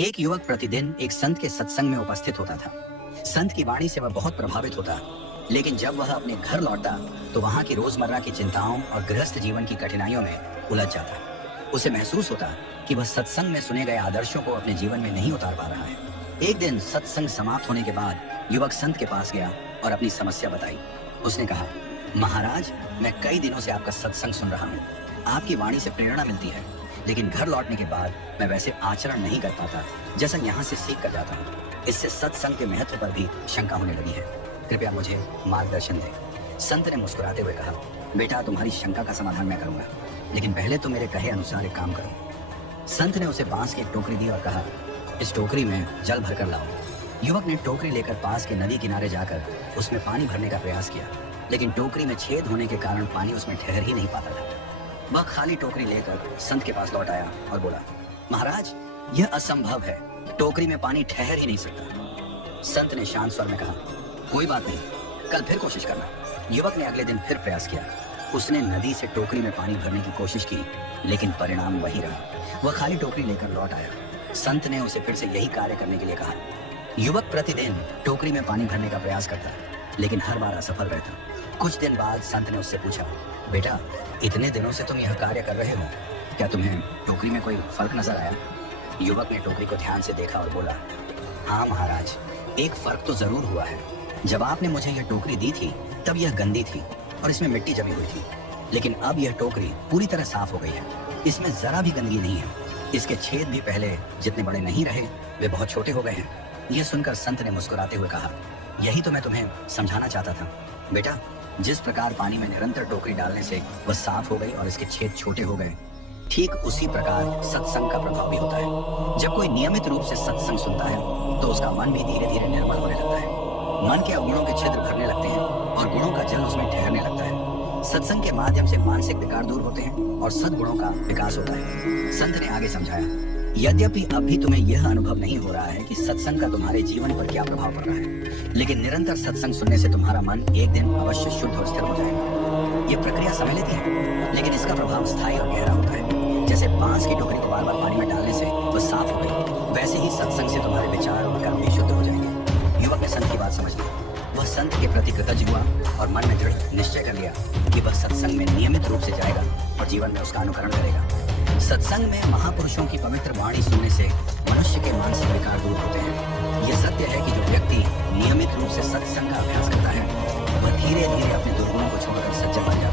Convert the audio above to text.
एक युवक प्रतिदिन एक संत के सत्संग में उपस्थित होता था। संत की वाणी से वह बहुत प्रभावित होता, लेकिन जब वह अपने घर लौटता तो वहां की रोजमर्रा की चिंताओं और गृहस्थ जीवन की कठिनाइयों में उलझ जाता। उसे महसूस होता कि वह सत्संग में सुने गए आदर्शों को अपने जीवन में नहीं उतार पा रहा है। एक दिन सत्संग समाप्त होने के बाद युवक संत के पास गया और अपनी समस्या बताई। उसने कहा, महाराज, मैं कई दिनों से आपका सत्संग सुन रहा हूँ। आपकी वाणी से प्रेरणा मिलती है, लेकिन घर लौटने के बाद मैं वैसे आचरण नहीं कर पाता जैसा यहाँ से सीख कर जाता हूँ। इससे सत्संग के महत्व पर भी शंका होने लगी है। कृपया मुझे मार्गदर्शन दें। संत ने मुस्कुराते हुए कहा, बेटा, तुम्हारी शंका का समाधान मैं करूंगा, लेकिन पहले तो मेरे कहे अनुसार एक काम करो। संत ने उसे बांस की एक टोकरी दी और कहा, इस टोकरी में जल भरकर लाओ। युवक ने टोकरी लेकर पास के नदी किनारे जाकर उसमें पानी भरने का प्रयास किया, लेकिन टोकरी में छेद होने के कारण पानी उसमें ठहर ही नहीं पाता था। वह खाली टोकरी लेकर संत के पास लौट आया और बोला, महाराज, यह असंभव है, टोकरी में पानी ठहर ही नहीं सकता। संत ने शांत स्वर में कहा, कोई बात नहीं, कल फिर कोशिश करना। युवक ने अगले दिन फिर प्रयास किया। उसने नदी से टोकरी में पानी भरने की कोशिश की, लेकिन परिणाम वही रहा। वह खाली टोकरी लेकर लौट आया। संत ने उसे फिर से यही कार्य करने के लिए कहा। युवक प्रतिदिन टोकरी में पानी भरने का प्रयास करता, लेकिन हर बार असफल रहता। कुछ दिन बाद संत ने उससे पूछा, बेटा, इतने दिनों से तुम यह कार्य कर रहे हो, क्या तुम्हें टोकरी में कोई फर्क नजर आया? युवक ने टोकरी को ध्यान से देखा और बोला, हाँ महाराज, एक फर्क तो जरूर हुआ है। जब आपने मुझे यह टोकरी दी थी तब यह गंदी थी और इसमें मिट्टी जमी हुई थी, लेकिन अब यह टोकरी पूरी तरह साफ हो गई है। इसमें जरा भी गंदगी नहीं है। इसके छेद भी पहले जितने बड़े नहीं रहे, वे बहुत छोटे हो गए हैं। यह सुनकर संत ने मुस्कुराते हुए कहा, यही तो मैं तुम्हें समझाना चाहता था। बेटा, जिस प्रकार पानी में निरंतर टोकरी डालने से वह साफ हो गई और इसके छेद छोटे हो गए, ठीक उसी प्रकार सत्संग का प्रभाव भी होता है। जब कोई नियमित रूप से सत्संग सुनता है तो उसका मन भी धीरे धीरे निर्मल होने लगता है। मन के अवगुणों के छिद्र भरने लगते हैं और गुणों का जल उसमें ठहरने लगता है। सत्संग के माध्यम से मानसिक विकार दूर होते हैं और सद्गुणों का विकास होता है। संत ने आगे समझाया, यद्यपि अभी तुम्हें यह अनुभव नहीं हो रहा है कि सत्संग का तुम्हारे जीवन पर क्या प्रभाव पड़ रहा है, लेकिन निरंतर सत्संग सुनने से तुम्हारा मन एक दिन अवश्य शुद्ध और स्थिर हो जाएगा। ये प्रक्रिया समय लेती है, लेकिन इसका प्रभाव स्थायी और गहरा होता है। जैसे बांस की टोकरी को बार बार पानी में डालने से वह साफ हो गई, वैसे ही सत्संग से तुम्हारे विचार और कर्म भी शुद्ध हो जाएंगे। युवक ने संत की बात समझ ली। वह संत के प्रति कृतज्ञ हुआ और मन में दृढ़ निश्चय कर लिया कि वह सत्संग में नियमित रूप से जाएगा और जीवन में उसका अनुकरण करेगा। सत्संग में महापुरुषों की पवित्र वाणी सुनने से मनुष्य के मानसिक विकार दूर होते हैं। यह सत्य है कि जो व्यक्ति नियमित रूप से सत्संग का अभ्यास करता है, वह धीरे धीरे अपने दुर्गुणों को छोड़कर सज्जन बन जाता है।